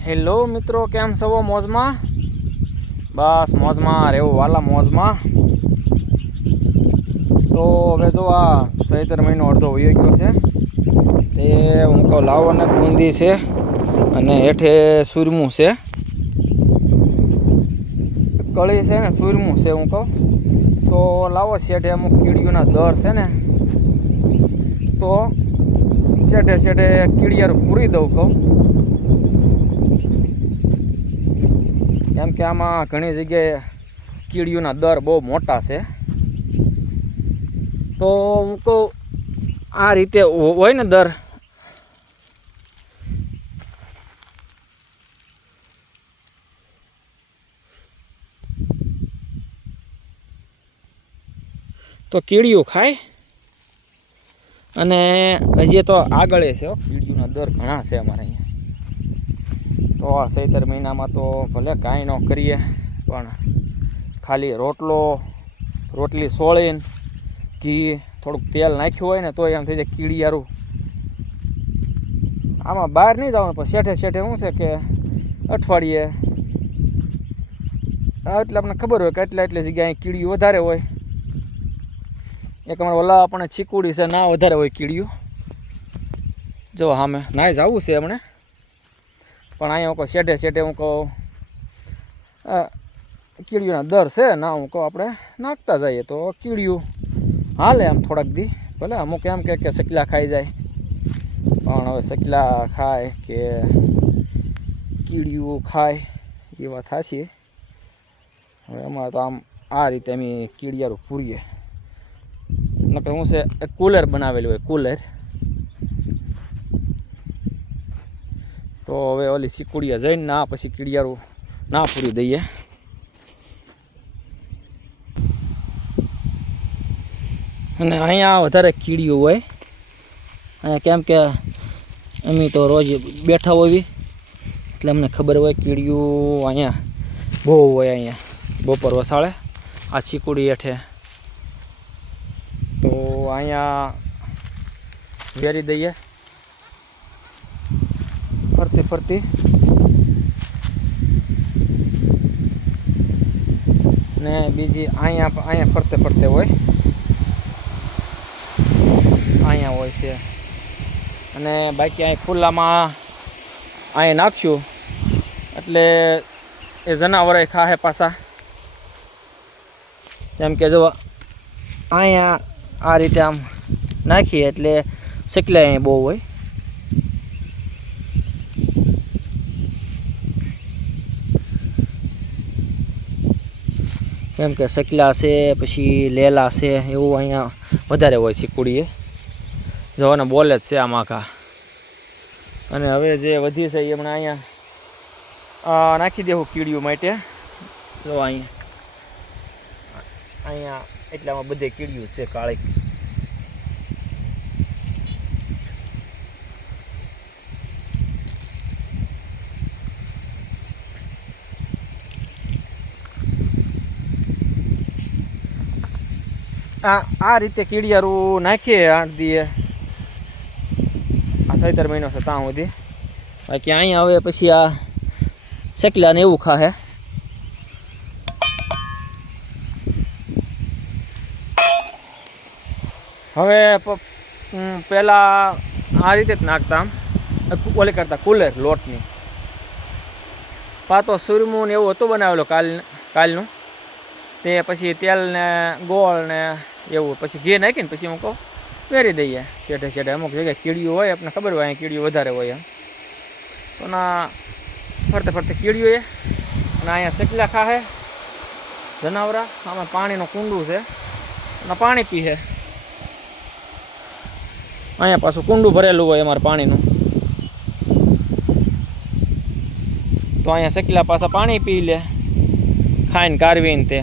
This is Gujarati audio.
હેલો મિત્રો, કેમ છો? મોજમાં? બસ મોજમાં રહેવું વાલા, મોજમાં. તો હવે જો આ સૈતર મહિનો અડધો વયો ગયો છે. તે હું કહું લાવો ને બુંદી છે અને હેઠે સુરમું છે, કળી છે ને સુરમું છે. હું કહું તો લાવો શેઠે અમુક કીડીઓના દર છે ને, તો શેઠે શેઠે કીડિયારું પૂરી દઉં કહું. કેમ કે આમાં ઘણી જગ્યાએ કીડીઓના દર બહુ મોટા છે. તો હું કહું આ રીતે હોય ને દર, તો કીડીઓ ખાય. અને હજી તો આગળ છે કીડીઓના દર ઘણા છે અમારે અહીંયા. તો આ સૈતર મહિનામાં તો ભલે કાંઈ ન કરીએ, પણ ખાલી રોટલી સોળીને ઘી થોડુંક તેલ નાખ્યું હોય ને તો એમ થઈ જાય કીડિયારું. આમાં બહાર નહીં જવાનું, પણ શેઠે શેઠે શું છે કે અઠવાડિયે એટલે આપણને ખબર હોય કે એટલી જગ્યાએ કીડીઓ વધારે હોય. એક અમારે ઓલા આપણે ચીકુડી છે, ના વધારે હોય કીડીઓ. જો સામે નાઈ જવું છે એમણે, પણ અહીંયા હું કહું શેઠે શેઠે હું કહું કીડીઓના દર છે ના, હું કહું આપણે નાખતા જઈએ તો કીડીઓ હાલે આમ થોડાક દી. ભલે અમુક એમ કે સકલા ખાઈ જાય, પણ હવે સકલા ખાય કે કીડીઓ ખાય એ વાત સાચી. હવે અમારે તો આમ આ રીતે અમે કીડિયારું પૂરીએ. નકર હું છે એક કુલર બનાવેલું હોય, કુલર. તો હવે ઓલી ચીકુડિયા જઈને ના પછી કીડિયારું ના પૂરી દઈએ. અને અહીંયા વધારે કીડીઓ હોય અહીંયા, કેમ કે અમે તો રોજ બેઠા હોઈએ એટલે અમને ખબર હોય કીડીઓ અહીંયા બહુ હોય. અહીંયા બપોર વસાળે આ ચીકુડી હેઠે તો અહીંયા વેરી દઈએ ફરતી ફરતી. ને બીજી અહીંયા ફરતે ફરતે હોય, અહીંયા હોય છે. અને બાકી અહીં ખુલ્લામાં અહીં નાખ્યું એટલે એ જનાવરે ખાહે પાછા. કેમ કે જો અહીંયા આ રીતે આમ નાખીએ એટલે સકલા અહીં બહુ હોય. કેમ કે સકલા છે પછી લેલા છે એવું અહીંયા વધારે હોય ચીકુડીએ. જવાને બોલે જ છે આમ આખા. અને હવે જે વધી છે એ હમણાં અહીંયા નાખી દેવું કીડીઓ માટે. જો અહીંયા એટલામાં બધે કીડીઓ છે કાળી. આ રીતે કીડિયારું નાખીએ 8 દીએ. આ સૈતર મહિનો છે ત્યાં સુધી. બાકી અહીંયા હવે પછી આ સકલા ને એવું ખાહે. હવે પહેલાં આ રીતે જ નાખતા, આમ ઓલી કરતા કુલર લોટની. પાતો સુરમું ને એવું હતું બનાવેલું કાલનું. તે પછી તેલ ને ગોળ ને એવું પછી ઘી નાખીને પછી હું કહું વેરી દઈએ શેઠે શેઠે. અમુક જગ્યાએ કીડીઓ હોય, આપણને ખબર હોય અહીંયા કીડીઓ વધારે હોય એમ. તો ના ફરતે ફરતે કીડીઓ એ. અને અહીંયા સકલા ખાહે જનાવરા. આમાં પાણીનું કુંડું છે અને પાણી પીએ. અહીંયા પાછું કુંડું ભરેલું હોય અમારે પાણીનું. તો અહીંયા સકલા પાછા પાણી પી લે ખાઈને કારવીને તે.